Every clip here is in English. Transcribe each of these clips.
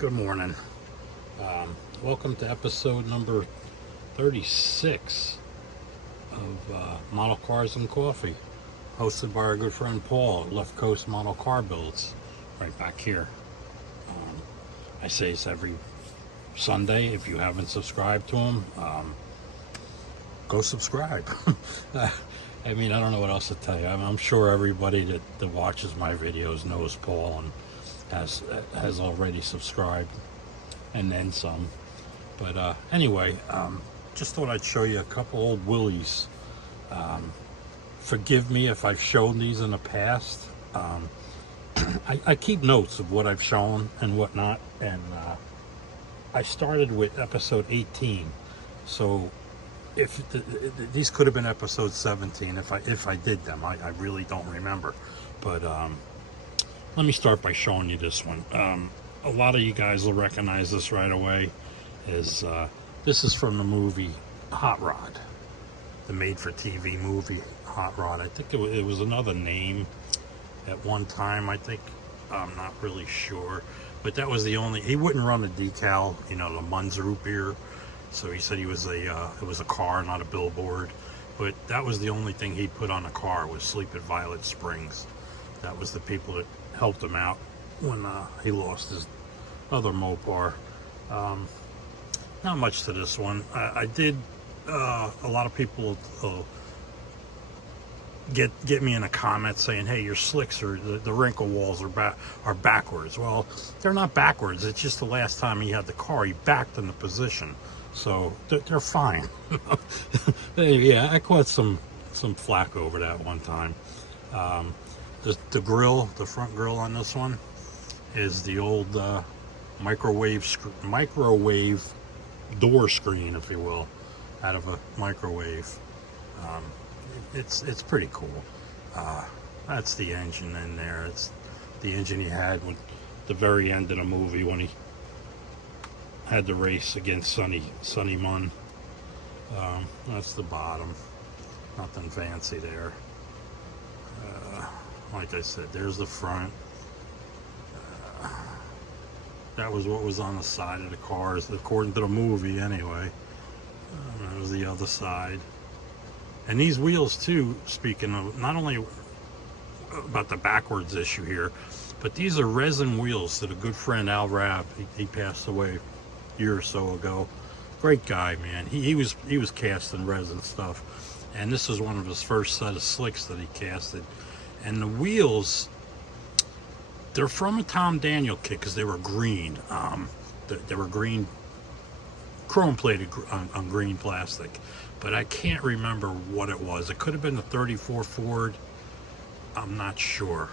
Good morning. Welcome to episode number 36 of Model Cars and Coffee, hosted by our good friend Paul at Left Coast Model Car Builds, right back here. I say this every Sunday. If you haven't subscribed to him, go subscribe. I mean, I don't know what else to tell you. I'm sure everybody that watches my videos knows Paul and has already subscribed and then some. But anyway, just thought I'd show you a couple old Willys. Forgive me if I've shown these in the past. I keep notes of what I've shown and whatnot, and I started with episode 18, so if these could have been episode 17 if I did them. I really don't remember, but let me start by showing you this one. A lot of you guys will recognize this right away. This is from the movie Hot Rod, the made-for-TV movie Hot Rod. I think it was another name at one time. I think, I'm not really sure, but that was the only. He wouldn't run a decal, the Munz root beer. So he said it was a car, not a billboard. But that was the only thing he put on a car, was Sleep at Violet Springs. That was the people that helped him out when he lost his other Mopar. Not much to this one. I did. A lot of people get me in a comment saying, "Hey, your slicks are the wrinkle walls are backwards." Well, they're not backwards. It's just the last time he had the car, he backed in the position, so they're fine. Yeah, I caught some flack over that one time. The grill, the front grill on this one, is the old microwave door screen, if you will, out of a microwave. It's pretty cool. That's the engine in there. It's the engine he had with the very end of the movie when he had the race against Sonny Munn. That's the bottom. Nothing fancy there. Like I said, there's the front. That was what was on the side of the cars, according to the movie anyway. That was the other side. And these wheels too, speaking of, not only about the backwards issue here, but these are resin wheels that a good friend Al Rabb, he passed away a year or so ago. Great guy, man. He was casting resin stuff, and this is one of his first set of slicks that he casted. And the wheels, they're from a Tom Daniel kit because they were green. They were green, chrome plated on green plastic, but I can't remember what it was. It could have been the 34 Ford. I'm not sure.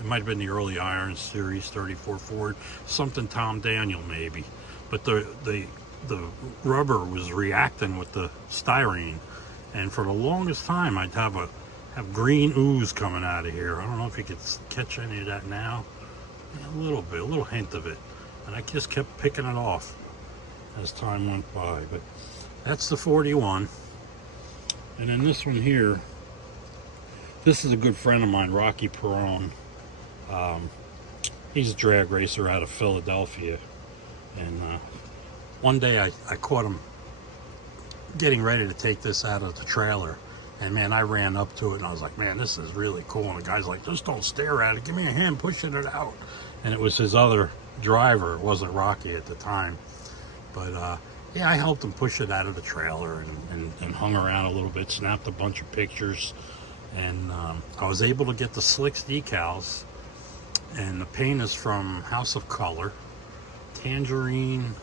It might have been the early Iron Series 34 Ford, something Tom Daniel maybe. But the rubber was reacting with the styrene, and for the longest time I'd have green ooze coming out of here. I don't know if you could catch any of that now. Yeah, a little bit, a little hint of it, and I just kept picking it off as time went by. But that's the 41. And then this one here, this is a good friend of mine, Rocky Perron. He's a drag racer out of Philadelphia, and one day I caught him getting ready to take this out of the trailer, and man, I ran up to it and I was like, man, this is really cool. And the guy's like, just don't stare at it, give me a hand pushing it out. And it was his other driver. It wasn't Rocky at the time, but yeah, I helped him push it out of the trailer and hung around a little bit, snapped a bunch of pictures, and I was able to get the slicks decals, and the paint is from House of Color, Tangerine,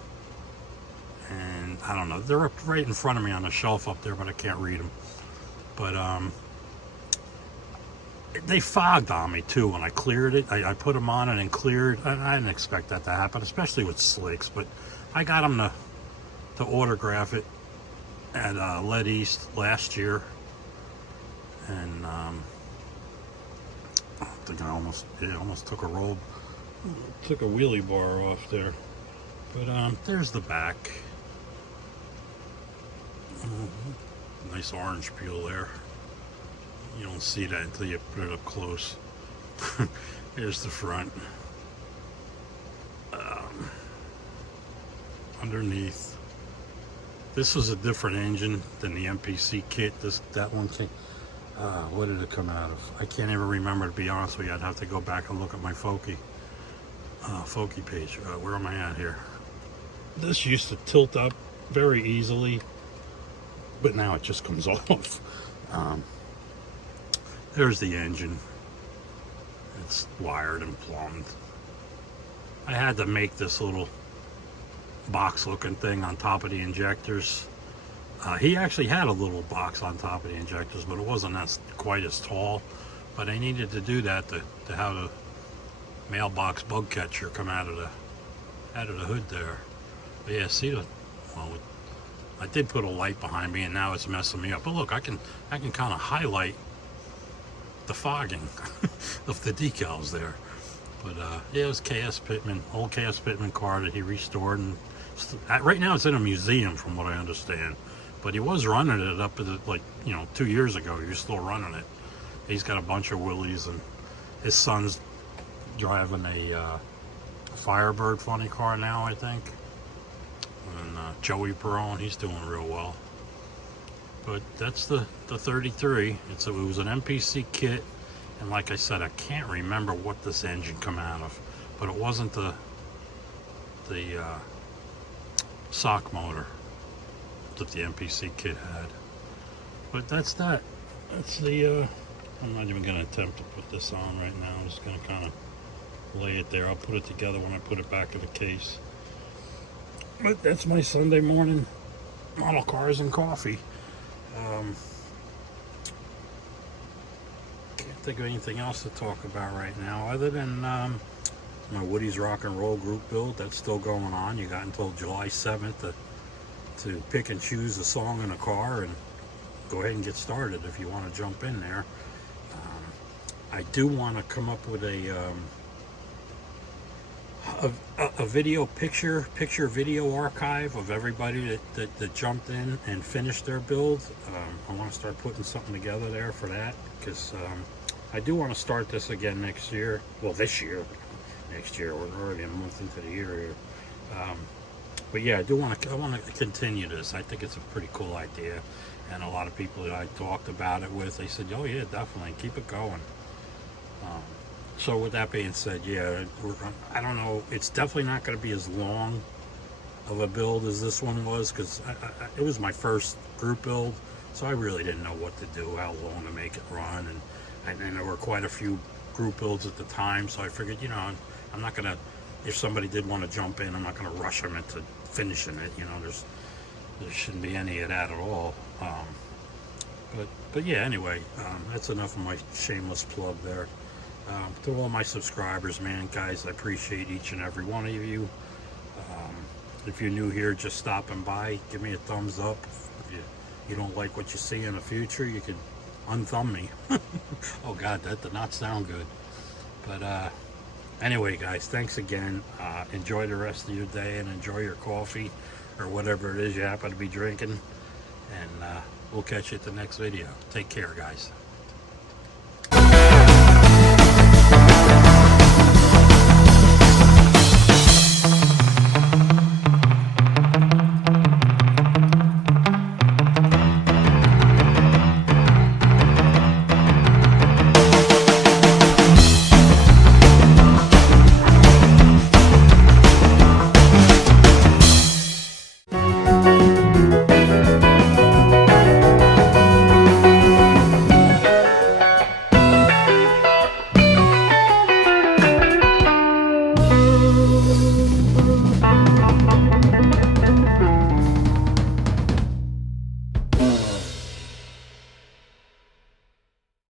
and I don't know, they're up right in front of me on the shelf up there, but I can't read them. But they fogged on me too when I cleared it. I put them on and then cleared. I didn't expect that to happen, especially with slicks, but I got them to autograph it at Lead East last year, and I think I almost took a wheelie bar off there. But there's the back. Nice orange peel there. You don't see that until you put it up close. Here's the front. underneath. This was a different engine than the MPC kit. That one came. What did it come out of? I can't even remember, to be honest with you. I'd have to go back and look at my Focke page. Where am I at here? This used to tilt up very easily, but now it just comes off. There's the engine. It's wired and plumbed. I had to make this little box looking thing on top of the injectors. He actually had a little box on top of the injectors, but it wasn't quite as tall. But I needed to do that to have the mailbox bug catcher come out of the hood there. But yeah, see I did put a light behind me, and now it's messing me up. But look, I can kind of highlight the fogging of the decals there. But yeah, it was KS Pittman, old KS Pittman car that he restored, and right now it's in a museum from what I understand. But he was running it up at like 2 years ago. He was still running it. He's got a bunch of Willys, and his son's driving a Firebird funny car now, I think. And Joey Perone, he's doing real well. But that's the 33. It was an MPC kit, and like I said, I can't remember what this engine come out of, but it wasn't the sock motor that the MPC kit had. But that's that. That's the I'm not even going to attempt to put this on right now. I'm just going to kind of lay it there. I'll put it together when I put it back in the case. But that's my Sunday morning model cars and coffee. Can't think of anything else to talk about right now other than my Woody's Rock and Roll group build. That's still going on. You got until July 7th to pick and choose a song in a car and go ahead and get started if you want to jump in there. I do want to come up with a video picture video archive of everybody that jumped in and finished their build. I want to start putting something together there for that, because I do want to start this again next year. Well, this year, next year. We're already a month into the year here. But yeah, I want to continue this. I think it's a pretty cool idea, and a lot of people that I talked about it with, they said, "Oh yeah, definitely keep it going." So with that being said, yeah, I don't know. It's definitely not going to be as long of a build as this one was, because it was my first group build, so I really didn't know what to do, how long to make it run, and there were quite a few group builds at the time, so I figured, I'm not going to, if somebody did want to jump in, I'm not going to rush them into finishing it. There shouldn't be any of that at all. But yeah, anyway, that's enough of my shameless plug there. To all my subscribers, man, guys, I appreciate each and every one of you. If you're new here, just stopping by, give me a thumbs up. If you don't like what you see in the future, you can unthumb me. Oh God, that did not sound good. But anyway, guys, thanks again. Enjoy the rest of your day, and enjoy your coffee or whatever it is you happen to be drinking. And we'll catch you at the next video. Take care, guys.